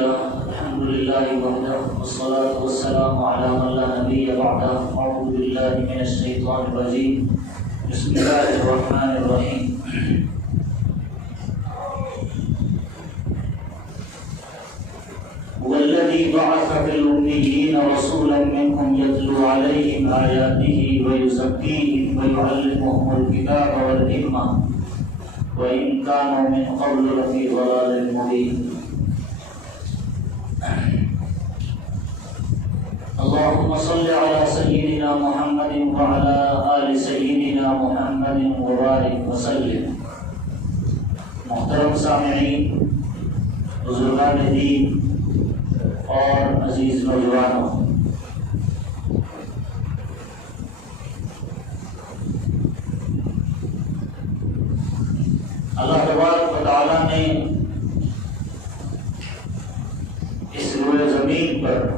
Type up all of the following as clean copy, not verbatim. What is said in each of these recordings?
الحمد لله وحده والصلاة والسلام على من لا نبي بعده. أعوذ بالله من الشيطان الرجيم. بسم الله الرحمن الرحيم. والذي بعث في الأميين رسولا منهم يتلو عليهم آياته ويزكيهم ويعلمهم الكتاب والحكمة وإن كانوا من قبل لفي ضلال مبين. اللهم صل على سيدنا محمد وعلى آل سيدنا محمد وبارك وسلم. محترم سامعین، بزرگان دین اور عزیز نوجوانوں، اللہ تبارک و تعالیٰ نے اس روئے زمین پر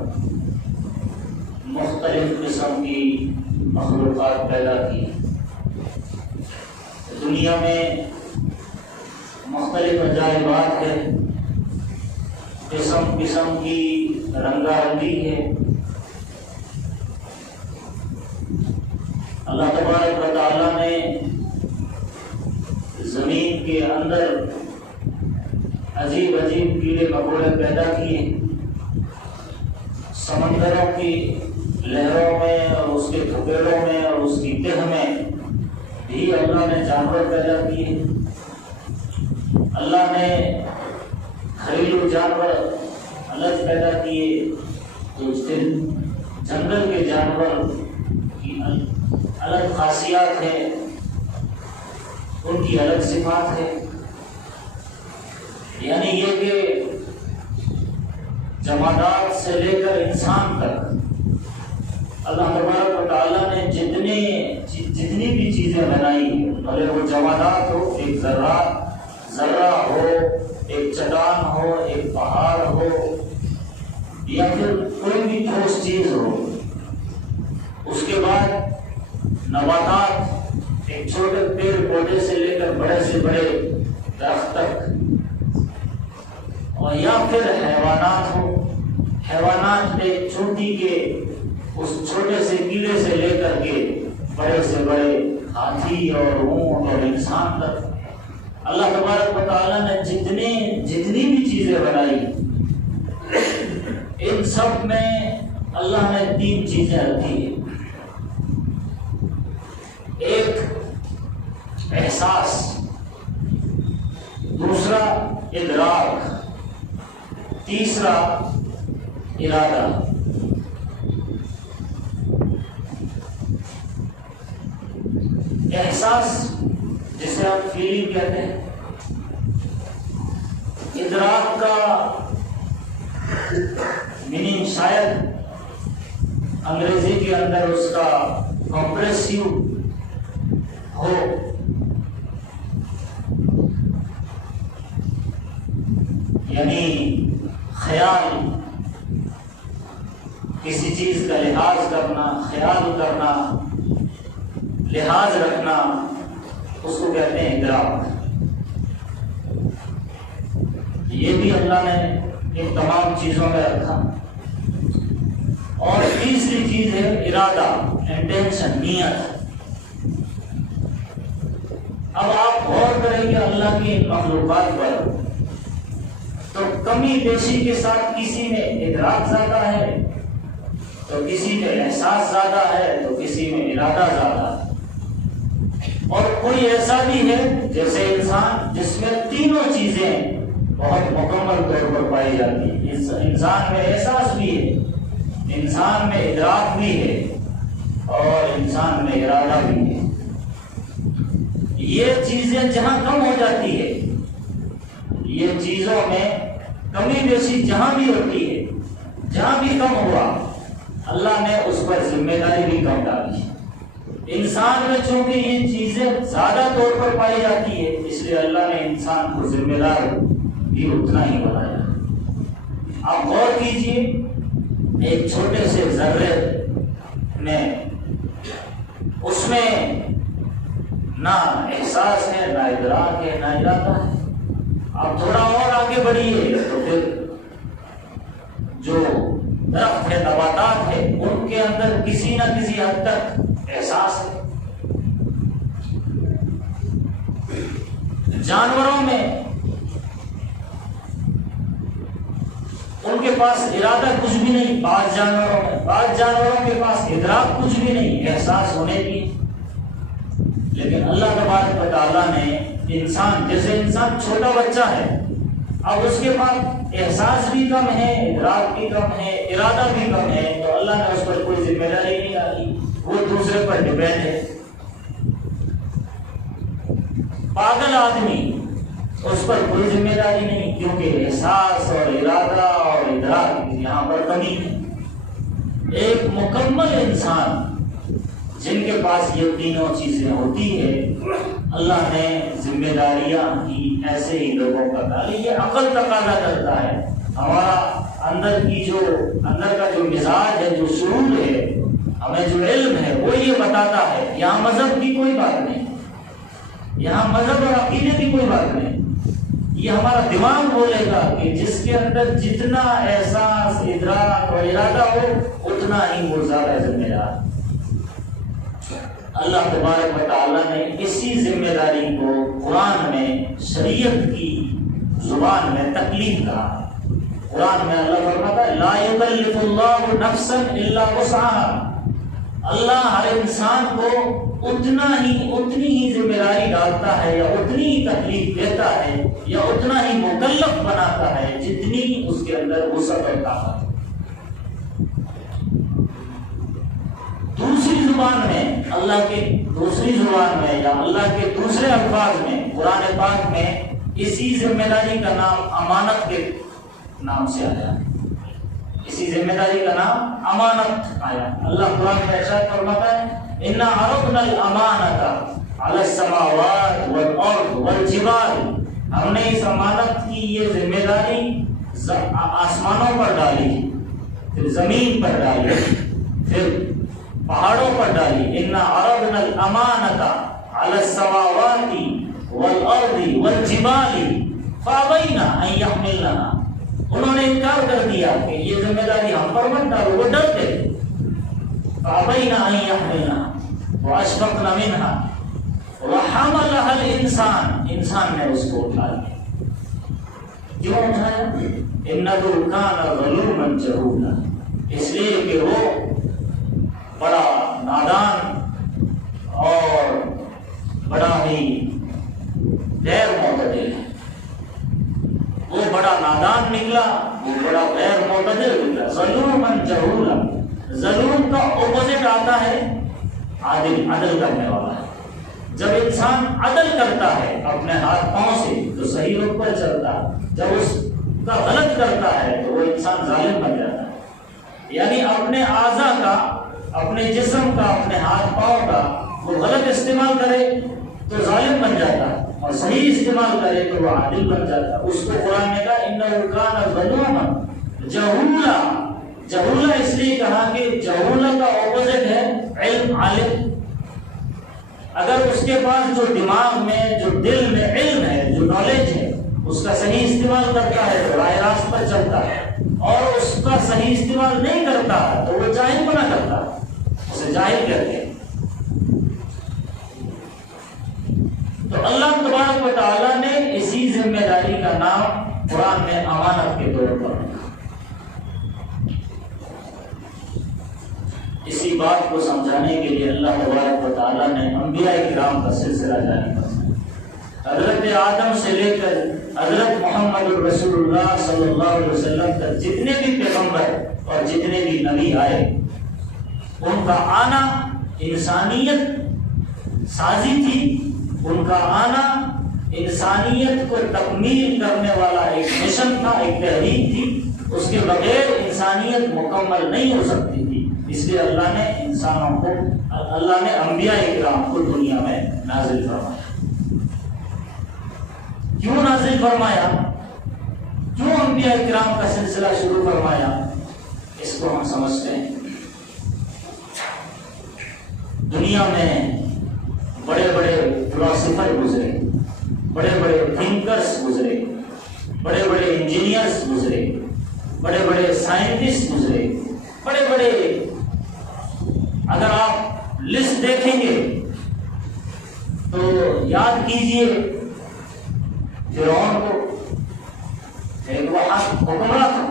مختلف قسم کی مخلوقات پیدا کی. دنیا میں مختلف عجائبات ہے، قسم قسم کی رنگا رنگی ہے. اللہ تبارک و تعالیٰ نے زمین کے اندر عجیب عجیب کیڑے مکوڑے پیدا کیے. سمندروں کی لہروں میں اور اس کے تھپیڑوں میں اور اس کی تہ میں بھی اللہ نے جانور پیدا کیے. اللہ نے گھریلو جانور الگ پیدا کیے، تو جنگل کے جانور کی الگ خاصیات ہے، ان کی الگ صفات ہے. یعنی یہ کہ جمادات سے لے کر انسان تک اللہ تبارک و تعالیٰ نے جتنی بھی چیزیں بنائی ہیں، بھلے وہ جمادات ہو، ایک ذرہ ہو، ایک چٹان ہو، ایک پہاڑ ہو، یا پھر کوئی بھی ٹھوس چیز ہو. اس کے بعد نباتات، ایک چھوٹے پیڑ پودے سے لے کر بڑے سے بڑے درخت تک، اور یا پھر حیوانات ہو. حیوانات ایک چوٹی کے اس چھوٹے سے کیڑے سے لے کر کے بڑے سے بڑے ہاتھی اور اونٹ اور انسان تک اللہ تبارک و تعالیٰ نے جتنی بھی چیزیں بنائی، ان سب میں اللہ نے 3 چیزیں رکھی ہیں. ایک احساس، دوسرا ادراک، تیسرا ارادہ. احساس جسے آپ فیلنگ کہتے ہیں. ادراک کا میننگ شاید انگریزی کے اندر اس کا کمپریسیو ہو. یعنی خیال، کسی چیز کا لحاظ کرنا، خیال کرنا، لحاظ رکھنا، اس کو کہتے ہیں ادراک. یہ بھی اللہ نے ان تمام چیزوں میں رکھا. اور تیسری چیز ہے ارادہ، انٹینشن، نیت. اب آپ غور کریں گے اللہ کی مخلوقات پر، تو کمی بیشی کے ساتھ کسی میں ادراک زیادہ ہے، تو کسی میں احساس زیادہ ہے، تو کسی میں ارادہ زیادہ ہے. اور کوئی ایسا بھی ہے جیسے انسان، جس میں تینوں چیزیں بہت مکمل طور پر پائی جاتی ہیں. انسان میں احساس بھی ہے، انسان میں ادراک بھی ہے، اور انسان میں ارادہ بھی ہے. یہ چیزیں جہاں کم ہو جاتی ہے، یہ چیزوں میں کمی بیشی جہاں بھی ہوتی ہے، جہاں بھی کم ہوا، اللہ نے اس پر ذمہ داری بھی کم ڈالی. انسان میں چونکہ یہ چیزیں زیادہ طور پر پائی جاتی ہے، اس لیے اللہ نے انسان کو ذمہ دار بھی اتنا ہی بنایا. آپ غور کیجئے، ایک چھوٹے سے ذرے میں، اس میں نہ احساس ہے، نہ ادراک ہے، نہ ارادہ ہے. آپ تھوڑا اور آگے بڑھیے تو پھر جو درخت ہے، نباتات ہے، ان کے اندر کسی نہ کسی حد تک احساس ہے۔ جانوروں میں ان کے پاس ارادہ کچھ بھی نہیں، بعض جانوروں کے پاس ادراک کچھ بھی نہیں، احساس ہونے کی۔ لیکن اللہ تبارک و تعالیٰ نے انسان، جیسے انسان چھوٹا بچہ ہے، اب اس کے پاس احساس بھی کم ہے، ادراک بھی کم ہے، ارادہ بھی کم ہے، تو اللہ نے اس پر کوئی ذمہ داری نہیں ڈالی، وہ دوسرے پر ڈیپینڈ ہے۔ پاگل آدمی، اس پر کوئی ذمہ داری نہیں، کیونکہ احساس اور ارادہ اور ادراک یہاں پر کمی ہے۔ ایک مکمل انسان جن کے پاس یہ تینوں چیزیں ہوتی ہے، اللہ نے ذمہ داریاں ہی ایسے ہی لوگوں پر ڈالی۔ یہ عقل تقاضا کرتا ہے، ہمارا اندر کا جو مزاج ہے، جو شعور ہے، ہمیں جو علم ہے، وہ یہ بتاتا ہے۔ یہاں مذہب کی کوئی بات نہیں، یہاں مذہب اور عقیدے کی کوئی بات نہیں، یہ ہمارا دماغ بولے گا کہ جس کے اندر جتنا احساس، ادراک اور ارادہ ہو، اتنا ہی وہ زیادہ ذمہ دار۔ اللہ تبارک و تعالیٰ نے اسی ذمہ داری کو قرآن میں شریعت کی زبان میں تکلیف کہا ہے۔ قرآن میں اللہ فرماتا ہے لا یکلف اللہ نفسا الا وسعها۔ اللہ ہر انسان کو اتنی ہی ذمہ داری ڈالتا ہے، یا اتنی ہی تکلیف دیتا ہے، یا اتنا ہی مکلف بناتا ہے جتنی اس کے اندر وسعت اور طاقت۔ دوسری زبان میں، اللہ کے دوسری زبان میں یا اللہ کے دوسرے الفاظ میں، قرآن پاک میں اسی ذمہ داری کا نام امانت کے نام سے آیا، اسی ذمہ داری کا نام امانت آیا۔ اللہ قرآن میں ارشاد فرماتا ہے اِنَّا عَرَضْنَا الْأَمَانَةَ عَلَى السَّمَاوَاتِ وَالْأَرْضِ وَالْجِبَالِ۔ ہم نے اس امانت کی یہ ذمہ داری آسمانوں پر ڈالی، پھر زمین پر ڈالی، پھر پہاڑوں پر ڈالی۔ اِنَّا عَرَضْنَا الْأَمَانَةَ عَلَى السَّمَاوَاتِ وَالْأَرْضِ وَالْجِبَالِ فَأَبَيْنَا أَن يَحْمِلْنَهَا۔ انہوں نے انکار کر دیا کہ یہ ذمہ داری ہم پر مت ڈالو، وہ ڈرتے۔ فَأَبَيْنَا أَن يَحْمِلْنَهَا وَأَشْفَقْنَ مِنْهَا وَحَمَلَهَا الْإِنسَانُ۔ انسان نے اس کو اٹھا لیا۔ کیوں اٹھایا؟ إِنَّهُ كَانَ ظَلُومًا جَهُولًا، اس لیے کہ وہ بڑا نادان اور بڑا ہی غیر معتدل ہے۔ وہ بڑا نادان نکلا، وہ بڑا غیر معتدل نکلا۔ ظلومًا جہولا، ظلوم کا اپوزٹ آتا ہے عادل، عدل کرنے والا ہے۔ جب انسان عدل کرتا ہے اپنے ہاتھ پاؤں سے تو صحیح رخ پر چلتا ہے، جب اس کا غلط کرتا ہے تو وہ انسان ظالم بن جاتا ہے۔ یعنی اپنے اعضاء کا، اپنے جسم کا، اپنے ہاتھ پاؤں کا وہ غلط استعمال کرے تو ظالم بن جاتا ہے، اور صحیح استعمال کرے تو وہ عادل بن جاتا ہے۔ اس کو قرآن نے کہا اِنَّهُ كَانَ ظَلُومًا جَهُولًا۔ جہولا اس لیے کہا کہ جہولا کا اپوزٹ ہے علم، عالم۔ اگر اس کے پاس جو دماغ میں، جو دل میں علم ہے، جو نالج ہے، اس کا صحیح استعمال کرتا ہے تو راہ راست پر چلتا ہے، اور اس کا صحیح استعمال نہیں کرتا تو وہ جاہل بنا کرتا ہے، اسے جاہل کہتے ہیں۔ تو اللہ تبارک و تعالیٰ نے اسی ذمہ داری کا نام قرآن میں امانت کے طور پر رکھا۔ اسی بات کو سمجھانے کے لیے اللہ تبارک و تعالیٰ نے انبیاء کرام کا سلسلہ جاری فرمایا۔ حضرت آدم سے لے کر حضرت محمد رسول اللہ صلی اللہ علیہ وسلم تک جتنے بھی پیغمبر اور جتنے بھی نبی آئے، ان کا آنا انسانیت سازی تھی، ان کا آنا انسانیت کو تکمیل کرنے والا ایک مشن تھا، ایک تحریک تھی۔ اس کے بغیر انسانیت مکمل نہیں ہو سکتی تھی۔ اس لیے اللہ نے انسانوں کو، اللہ نے انبیاء اکرام کو دنیا میں نازل فرمایا۔ کیوں نازل فرمایا؟ کیوں انبیاء اکرام کا سلسلہ شروع فرمایا؟ اس کو ہم سمجھتے ہیں۔ دنیا میں بڑے بڑے فلاسفر گزرے، بڑے بڑے تھنکرس گزرے، بڑے بڑے انجینئرس گزرے، بڑے بڑے سائنٹسٹ گزرے، بڑے بڑے، اگر آپ لسٹ دیکھیں گے تو یاد کیجئے فرعون کو، ایک وقت حکمراں تھا،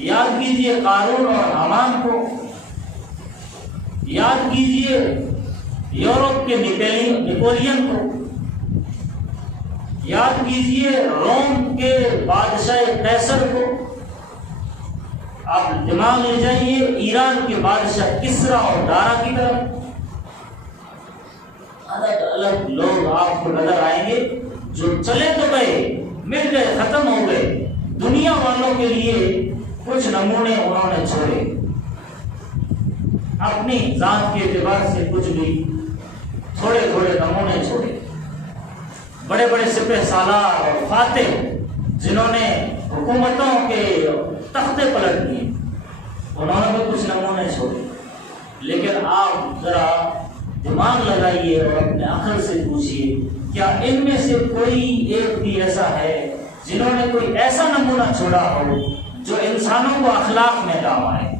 یاد کیجئے قارون اور حامان کو، یاد کیجئے یورپ کے نیپولین کو، یاد کیجئے روم کے بادشاہ قیصر کو، آپ دماغ لے جائیے ایران کے بادشاہ کسرا اور دارا کی طرف، الگ الگ لوگ آپ کو نظر آئیں گے جو چلے تو گئے، مل گئے، ختم ہو گئے، دنیا والوں کے لیے کچھ نمونے انہوں نے چھوڑے، اپنی ذات کے اعتبار سے کچھ بھی تھوڑے تھوڑے نمونے چھوڑے۔ بڑے بڑے سپہ سالار اور فاتح جنہوں نے حکومتوں کے تختے پلٹ دیے، انہوں نے بھی کچھ نمونے چھوڑے۔ لیکن آپ ذرا دماغ لگائیے اور اپنے عقل سے پوچھیے، کیا ان میں سے کوئی ایک بھی ایسا ہے جنہوں نے کوئی ایسا نمونہ چھوڑا ہو جو انسانوں کو اخلاق میں کام آئے؟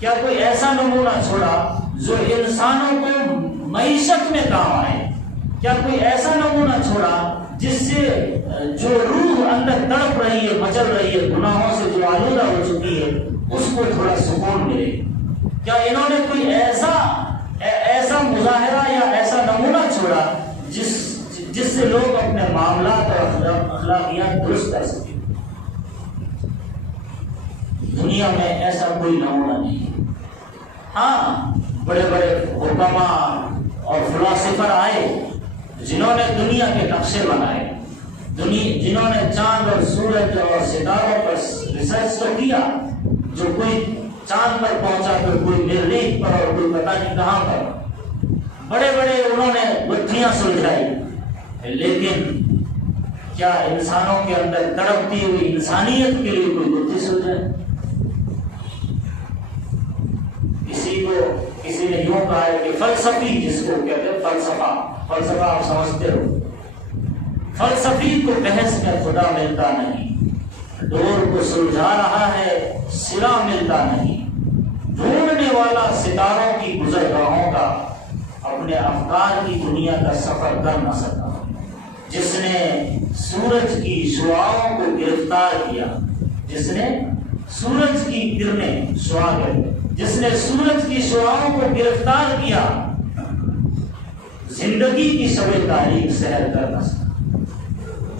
کیا کوئی ایسا نمونہ چھوڑا جو انسانوں کو معیشت میں کام آئے؟ کیا کوئی ایسا نمونہ چھوڑا جس سے جو روح اندر تڑپ رہی ہے، مچل رہی ہے، گناہوں سے جو آلودہ ہو چکی ہے، اس کو تھوڑا سکون ملے؟ کیا انہوں نے کوئی ایسا مظاہرہ یا ایسا نمونہ چھوڑا جس سے لوگ اپنے معاملات اور اخلاقیات درست کر سکیں؟ دنیا میں ایسا کوئی نمونہ نہیں ہے۔ ہاں، بڑے بڑے حکماء اور فلاسفر آئے جنہوں نے دنیا کے نقشے بنائے، جنہوں نے چاند اور سورج اور ستاروں پر ریسرچ تو کیا، جو کوئی چاند پر پہنچا تو کوئی مریخ پر اور کوئی پتہ نہیں کہاں پر، بڑے بڑے انہوں نے گتھیاں سلجھائی، لیکن کیا انسانوں کے اندر تڑپتی ہوئی انسانیت کے لیے کوئی گتھی سلجھائی؟ کسی نے یوں کہا ہے کہ فلسفی، جس کو کہتے ہیں فلسفہ آپ سمجھتے ہو، فلسفی کو بحث میں خدا ملتا نہیں، ڈور کو سلجھا رہا ہے سرا ملتا نہیں، ڈھونڈنے والا ستاروں کی گزرگاہوں کا اپنے افکار کی دنیا کا سفر کر نہ سکا، جس نے سورج کی شعاعوں کو گرفتار کیا، جس نے سورج کی کرنیں جس نے سورج کی شعاعوں کو گرفتار کیا، زندگی کی شب تاریک سحر کر نہ سکا۔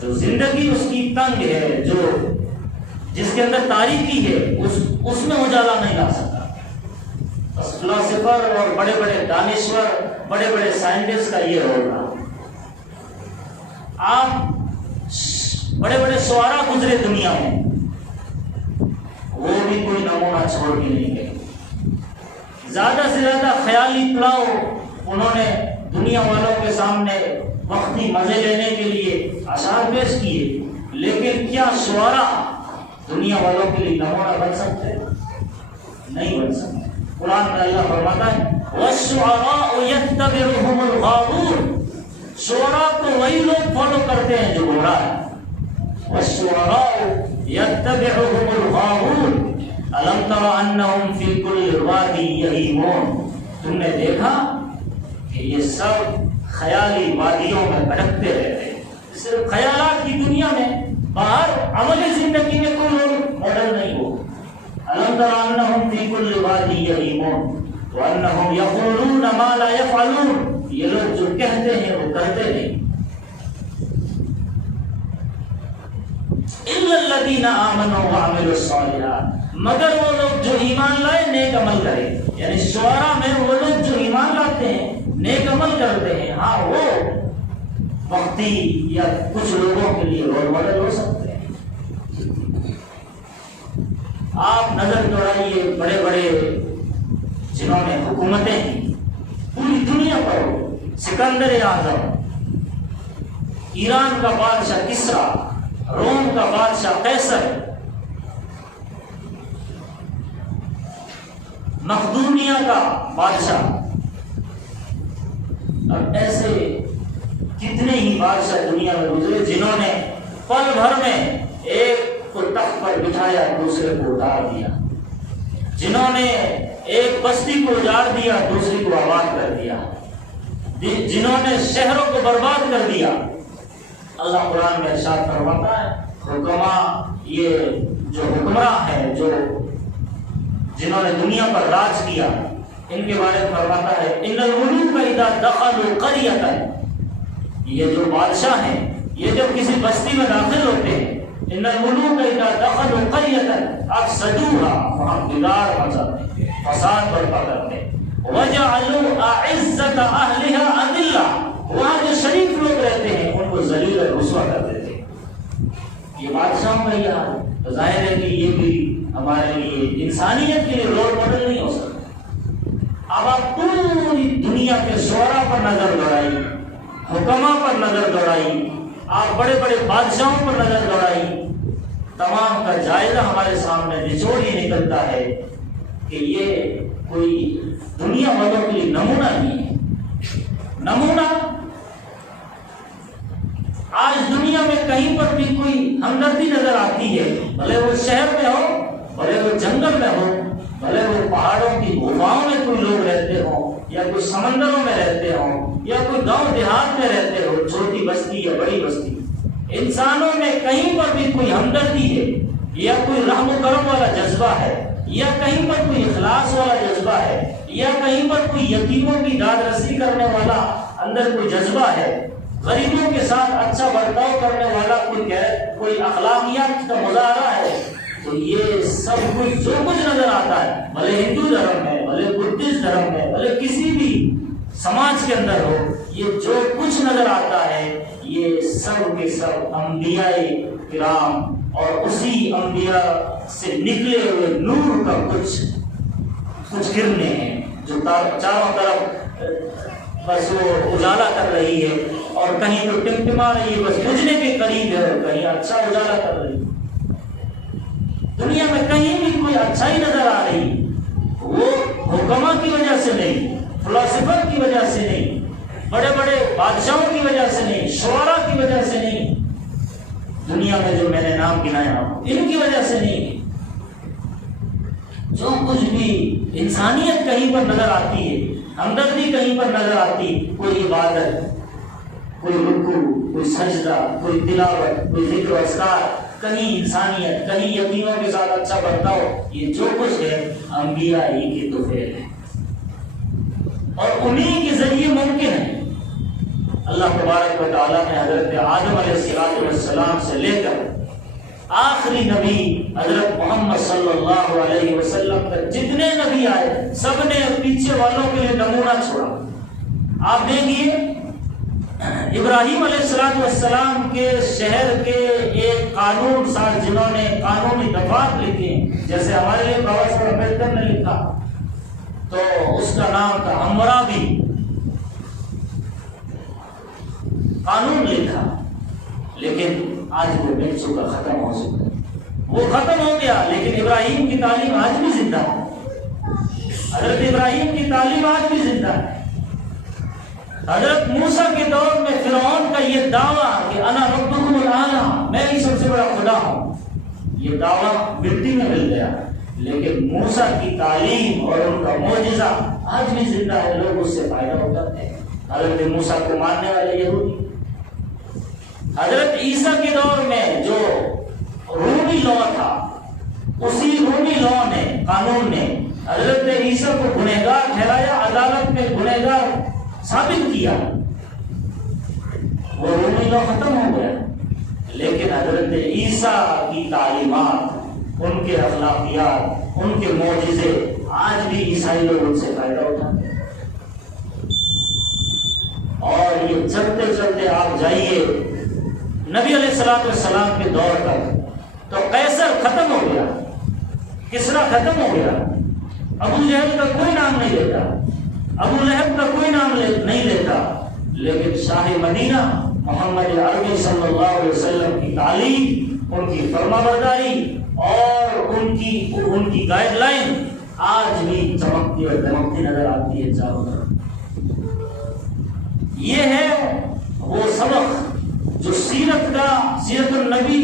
جو زندگی اس کی تنگ ہے، جو جس کے اندر تاریکی ہے، اس میں اجالا نہیں لا سکتا۔ بس فلاسفر اور بڑے بڑے دانشور، بڑے بڑے سائنٹسٹ کا یہ رول رہا۔ آپ بڑے بڑے شعراء گزرے دنیا میں، وہ بھی کوئی نمونہ چھوڑ کے نہیں گئے۔ زیادہ سے زیادہ خیالی پلاؤ انہوں نے دنیا والوں کے سامنے وقتی مزے لینے کے لیے اشعار پیش کیے، لیکن کیا شعراء دنیا والوں کے لیے نمونہ بن سکتے؟ نہیں بن سکتے۔ قرآن میں اللہ فرماتا ہے وَالشُّعَرَاءُ يَتَّبِعُهُمُ الْغَاوُونَ، شعراء کو وہی لوگ فالو کرتے ہیں جو گمراہ ہیں۔ وَالشُّعَرَاءُ يَتَّبِعُهُمُ الْغَاوُونَ أَلَمْ تَرَ أَنَّهُمْ فِي كُلِّ وَادٍ يَهِيمُونَ، تم نے دیکھا کہ یہ سب خیالی وادیوں میں بھٹکتے رہتے ہیں، صرف خیالات کی دنیا میں، باہر عملی زندگی میں کوئی لوگ ماڈل نہیں ہو۔ أَلَمْ تَرَ أَنَّهُمْ فِي كُلِّ وَادٍ يَهِيمُونَ وَأَنَّهُمْ يَقُولُونَ مَا لَا يَفْعَلُونَ، یہ لوگ جو کہتے ہیں وہ کرتے نہیں۔ إِلَّا الَّذِينَ آمَنُوا وَعَمِلُوا الصَّالِحَاتِ، مگر وہ لوگ جو ایمان لائے نیک عمل کرے، یعنی شعراء میں وہ لوگ جو ایمان لاتے ہیں، نیک عمل کرتے ہیں، ہاں وہ وقتی یا کچھ لوگوں کے لیے رول ماڈل ہو سکتے ہیں۔ آپ نظر دوڑائیے بڑے بڑے جنہوں نے حکومتیں کی پوری دنیا پر، سکندر اعظم، ایران کا بادشاہ کسرا، روم کا بادشاہ قیصر، مقدونیہ کا بادشاہ، اور ایسے کتنے ہی بادشاہ دنیا میں گزرے جنہوں نے پل بھر میں ایک کو تخت پر بٹھایا دوسرے کو اتار دیا، جنہوں نے ایک بستی کو اجاڑ دیا دوسری کو آباد کر دیا، جنہوں نے شہروں کو برباد کر دیا۔ اللہ قرآن میں ارشاد فرماتا ہے حکما، یہ جو حکمراں ہیں، جو جنہوں نے دنیا پر راج کیا، ان کے بارے میں فرماتا ہے ان الملوک اذا دخلوا قریۃ، یہ جو بادشاہ ہیں یہ جب کسی بستی میں داخل ہوتے ہیں، ان الملوک اذا دخلوا قریۃ افسدوها، وہاں بگاڑ مچاتے ہیں، فساد برپا کرتے ہیں، وجعلوا اعزۃ اہلها اذلہ، وہاں جو شریف لوگ رہتے ہیں ان کو ذلیل اور رسوا کر دیتے ہیں۔ یہ بادشاہوں کا یہ حال ہے، تو ظاہر ہے کہ یہ بھی ہمارے لیے انسانیت کے لیے رول ماڈل نہیں ہو سکتا۔ اب آپ پوری دنیا کے شعراء پر نظر دوڑائی، حکما پر نظر دوڑائی، آپ بڑے بڑے بادشاہوں پر نظر دوڑائی، تمام کا جائزہ ہمارے سامنے نچوڑ یہ نکلتا ہے کہ یہ کوئی دنیا والوں کے لیے نمونہ نہیں ہے۔ نمونہ آج دنیا میں کہیں پر بھی کوئی ہمدردی نظر آتی ہے، بھلے وہ شہر میں ہو، بھلے وہ جنگل میں ہو، بھلے وہ پہاڑوں کی غفاؤں میں کوئی لوگ رہتے ہوں، یا کوئی سمندروں میں رہتے ہوں، یا کوئی گاؤں دیہات میں رہتے ہو، چھوٹی بستی یا بڑی بستی، انسانوں میں کہیں پر بھی کوئی ہمدردی ہے، یا کوئی رحم و کرم والا جذبہ ہے، یا کہیں پر کوئی اخلاص والا جذبہ ہے، یا کہیں پر کوئی یتیموں کی داد رسی کرنے والا اندر کوئی جذبہ ہے، غریبوں کے ساتھ اچھا برتاؤ کرنے والا کوئی اخلاقیات کا مظاہرہ ہے، تو یہ سب کچھ جو کچھ نظر آتا ہے، بھلے ہندو دھرم ہے، بھلے بدھسٹ دھرم ہے، بھلے کسی بھی سماج کے اندر ہو، یہ جو کچھ نظر آتا ہے یہ سب کے سب انبیاء کرام اور اسی انبیاء سے نکلے ہوئے نور کا کچھ کرنے ہیں جو چاروں طرف بس وہ اجالا کر رہی ہے، اور کہیں تو ٹمٹما رہی ہے، بس بجھنے کے قریب ہے، اور کہیں اچھا اجالا کر رہی ہے۔ دنیا میں کہیں بھی کوئی اچھائی نظر آ رہی، وہ حکما کی وجہ سے نہیں، فلاسفر کی وجہ سے نہیں، بڑے بڑے بادشاہوں کی وجہ سے نہیں، شعراء کی وجہ سے نہیں، دنیا میں جو میں نے نام گنایا ان کی وجہ سے نہیں۔ جو کچھ بھی انسانیت کہیں پر نظر آتی ہے، ہمدردی کہیں پر نظر آتی، کوئی عبادت، کوئی رکوع، کوئی سجدہ، کوئی تلاوت، کوئی ذکر و اذکار، کہیں انسانیت، کہیں یتیموں کے ساتھ اچھا برتاؤ، یہ جو کچھ ہے انبیاء ہی کے تو فعل ہے، اور انہی کے ذریعے ممکن ہے۔ اللہ تبارک و تعالیٰ نے حضرت آدم علیہ السلام سے لے کر آخری نبی حضرت محمد صلی اللہ علیہ وسلم تک جتنے نبی آئے سب نے پیچھے والوں کے لیے نمونہ چھوڑا۔ آپ دیکھیے ابراہیم علیہ السلام کے شہر کے ایک قانون ساز جنہوں نے قانونی دفعات لکھے، جیسے ہمارے لیے بابا صاحب امبیڈکر نے لکھا، تو اس کا نام تھا حمورابی، قانون لکھا، لیکن آج وہ مل چکا، ختم ہو چکا، وہ ختم ہو گیا، لیکن ابراہیم کی تعلیم آج بھی زندہ ہے، حضرت ابراہیم کی تعلیم آج بھی زندہ ہے۔ حضرت موسیٰ کے دور میں فرعون کا یہ دعویٰ کہ انا ربکم الاعلی، میں ہی سب سے بڑا خدا ہوں، یہ دعویٰ مٹی میں مل گیا، لیکن موسیٰ کی تعلیم اور ان کا معجزہ آج بھی زندہ ہے، لوگ اس سے فائدہ اٹھاتے ہیں، حضرت موسیٰ کو ماننے والے یہودی۔ حضرت عیسیٰ کے دور میں جو رومی لا تھا، اسی رومی لا نے، قانون نے حضرت عیسیٰ کو گنہگار ٹھہرایا، عدالت میں گنہگار ثابت کیا، وہ رومی لا ختم ہو گیا، لیکن حضرت عیسیٰ کی تعلیمات، ان کے اخلاقیات، ان کے معجزے آج بھی عیسائی لوگ ان سے فائدہ اٹھاتے ہیں۔ اور یہ چلتے چلتے آپ جائیے نبی علیہ السلام کے دور تک، تو قیصر ختم ہو گیا، کسرا ختم ہو گیا، ابو جہل کا کوئی نام نہیں لیتا، ابو لہب کا کوئی نام نہیں لیتا، لیکن شاہ مدینہ محمد عربی صلی اللہ علیہ وسلم کی تعلیم، ان کی فرما برداری اور ان کی گائیڈ لائن آج بھی چمکتی اور دمکتی نظر آتی ہے چاروں طرف۔ یہ ہے وہ سبق جو سیرت النبی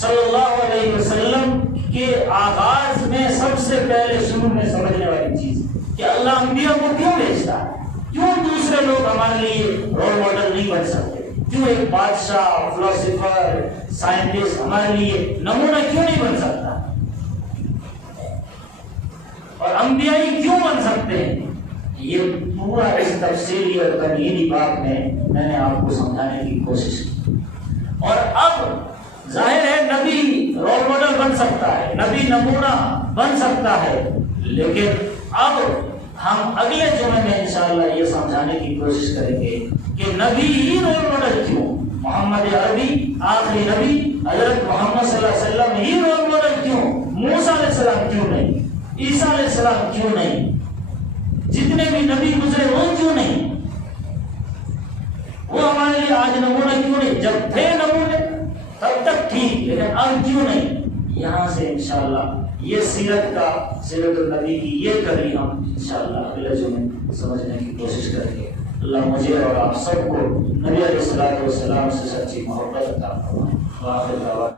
صلی اللہ علیہ وسلم کے آغاز میں سب سے پہلے شروع میں سمجھنے والی چیز کہ اللہ انبیاء کو کیوں بھیجتا ہے، کیوں دوسرے لوگ ہمارے لیے رول ماڈل نہیں بن سکتے، کیوں ایک بادشاہ، فلاسفر، سائنٹسٹ ہمارے لیے نمونہ کیوں نہیں بن سکتا، اور انبیاء ہی کیوں بن سکتے ہیں۔ یہ پورا اس تفصیلی اور تمہیدی بات میں نے آپ کو سمجھانے کی کوشش کی۔ اور اب ظاہر ہے نبی رول ماڈل بن سکتا ہے، نبی نمونہ بن سکتا ہے، لیکن اب ہم اگلے جمعے میں انشاءاللہ یہ سمجھانے کی کوشش کریں گے کہ نبی ہی رول ماڈل کیوں، محمد عربی آخری نبی حضرت محمد صلی اللہ علیہ وسلم ہی رول ماڈل کیوں، موسیٰ علیہ السلام کیوں نہیں، عیسیٰ علیہ السلام کیوں نہیں، جتنے بھی نبی گزرے وہ کیوں نہیں، وہ ہمارے لیے آج نمونہ کیوں نہیں، جب تھے نمونے تب تک ٹھیک، لیکن اب کیوں نہیں۔ یہاں سے انشاءاللہ یہ سیرت النبی کی یہ کڑی ہم انشاءاللہ اگلے جمعے سمجھنے کی کوشش کریں گے۔ اللہ مجھے اور آپ سب کو نبی علیہ الصلوۃ والسلام سے سچی محبت عطا فرمائے۔